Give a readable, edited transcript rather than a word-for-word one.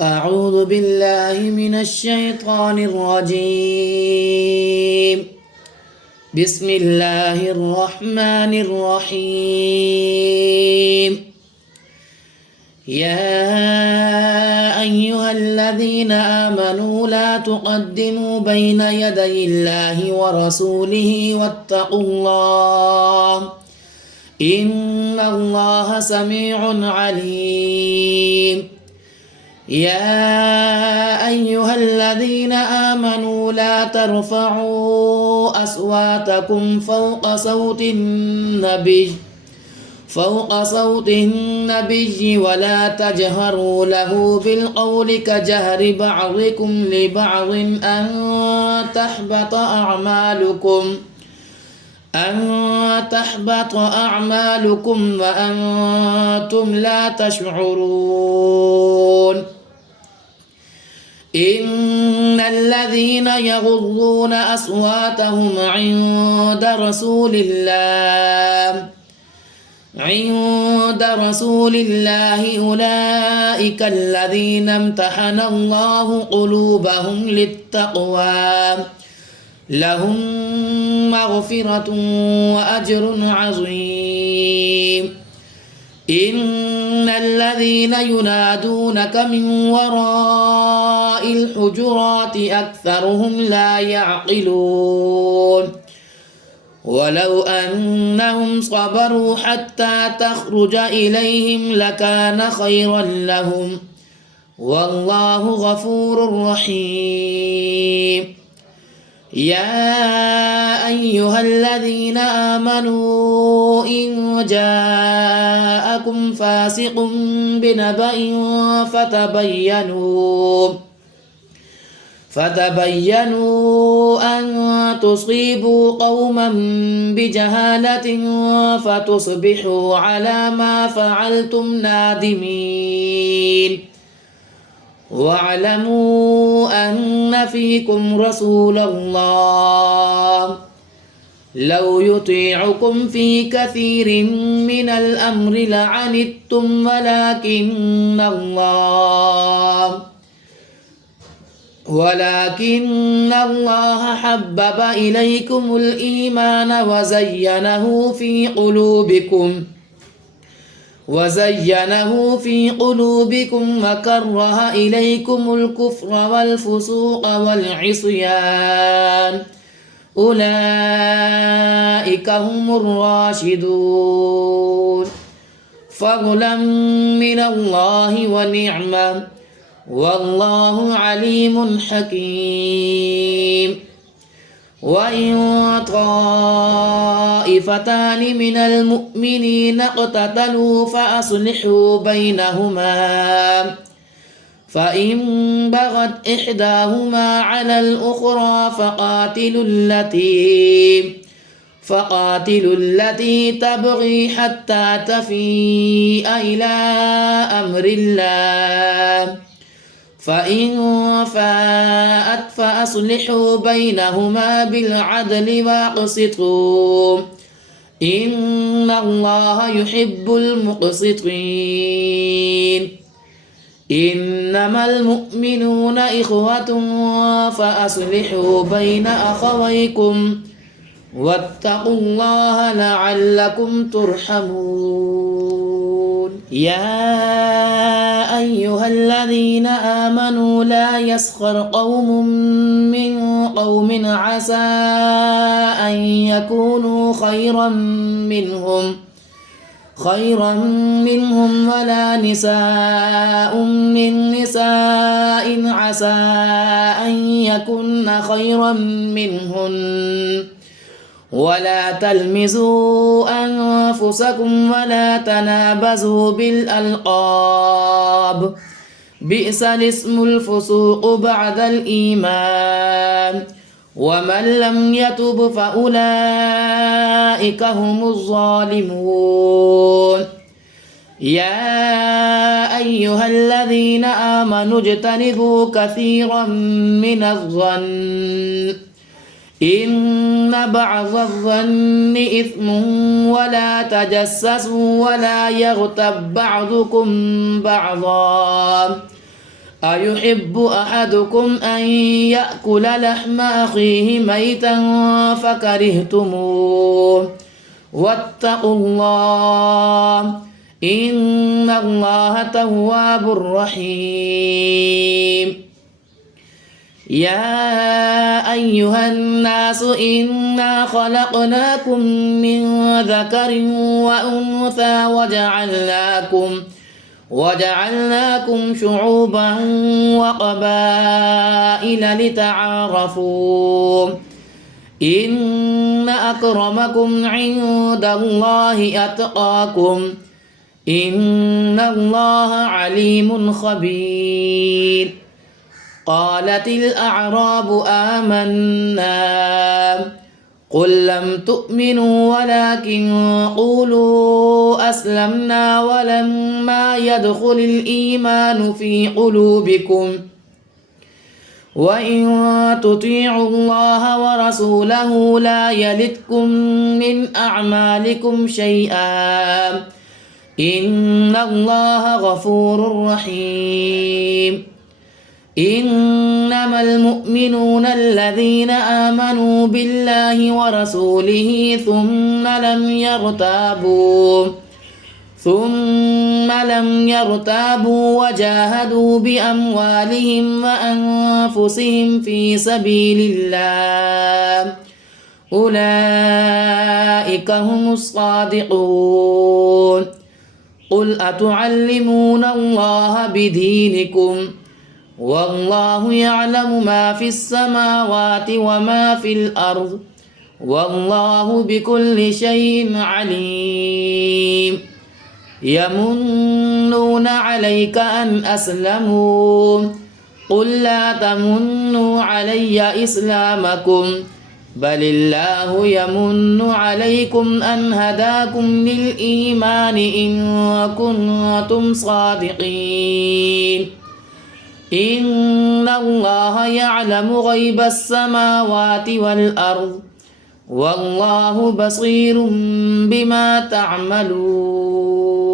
أعوذ بالله من الشيطان الرجيم. بسم الله الرحمن الرحيم. يا أيها الذين آمنوا لا تقدموا بين يدي الله ورسوله واتقوا الله إن الله سميع عليم. يا أيها الذين آمنوا لا ترفعوا أصواتكم فوق صوت النبي ولا تجهروا له بالقول كجهر بعضكم لبعض أن تحبط أعمالكم وأنتم لا تشعرون. إن الذين يغضون أصواتهم عند رسول الله أولئك الذين امتحن الله قلوبهم للتقوى لهم مغفرة وأجر عظيم. إن الذين ينادونك من وراء الحجرات أكثرهم لا يعقلون. ولو أنهم صبروا حتى تخرج إليهم لكان خيرا لهم والله غفور رحيم. يا أيها الذين آمنوا إن جاءكم فاسق بنبأ فتبينوا أن تصيبوا قوما بجهالة فتصبحوا على ما فعلتم نادمين. واعلموا أن فيكم رسول الله لو يطيعكم في كثير من الأمر لعنتم ولكن الله حبب إليكم الإيمان وزينه في قلوبكم وكره إليكم الكفر والفسوق والعصيان أولئك هم الراشدون فضلا من الله ونعمة والله عليم حكيم. وإن طائفتان من المؤمنين اقتتلوا فأصلحوا بينهما فإن بغت إحداهما على الأخرى فقاتلوا التي تبغي حتى تفيء إلى أمر الله فإن فاءت فأصلحوا بينهما بالعدل واقسطوا إن الله يحب المقسطين. إنما المؤمنون إخوة فأصلحوا بين أخويكم واتقوا الله لعلكم ترحمون. يا أيها الذين آمنوا لا يسخر قوم من قوم عسى أن يكونوا خيرا منهم ولا نساء من نساء عسى أن يكن خيرا منهن ولا تلمزوا أنفسكم ولا تنابزوا بالألقاب بئس الاسم الفسوق بعد الإيمان ومن لم يتب فأولئك هم الظالمون. يا أيها الذين آمنوا اجتنبوا كثيرا من الظن إن بعض الظن إثم ولا تجسسوا ولا يغتب بعضكم بعضا أيحب أحدكم أن يأكل لحم أخيه ميتا فكرهتموه واتقوا الله إن الله تواب رحيم. يا أيها الناس إنا خلقناكم من ذكر وأنثى وجعلناكم شعوبا وقبائل لتعارفوا إن أكرمكم عند الله أتقاكم إن الله عليم خبير. قالت الأعراب آمنا قل لم تؤمنوا ولكن قولوا أسلمنا ولما يدخل الإيمان في قلوبكم وإن تطيعوا الله ورسوله لا يلتكم من أعمالكم شيئا إن الله غفور رحيم. إنما المؤمنون الذين آمنوا بالله ورسوله ثم لم يرتابوا وجاهدوا بأموالهم وأنفسهم في سبيل الله أولئك هم الصادقون. قل أتعلمون الله بدينكم والله يعلم ما في السماوات وما في الأرض والله بكل شيء عليم. يمنون عليك أن أسلموا قل لا تمنوا علي إسلامكم بل الله يمن عليكم أن هداكم للإيمان إن كنتم صادقين. إن الله يعلم غيب السماوات والأرض والله بصير بما تعملون.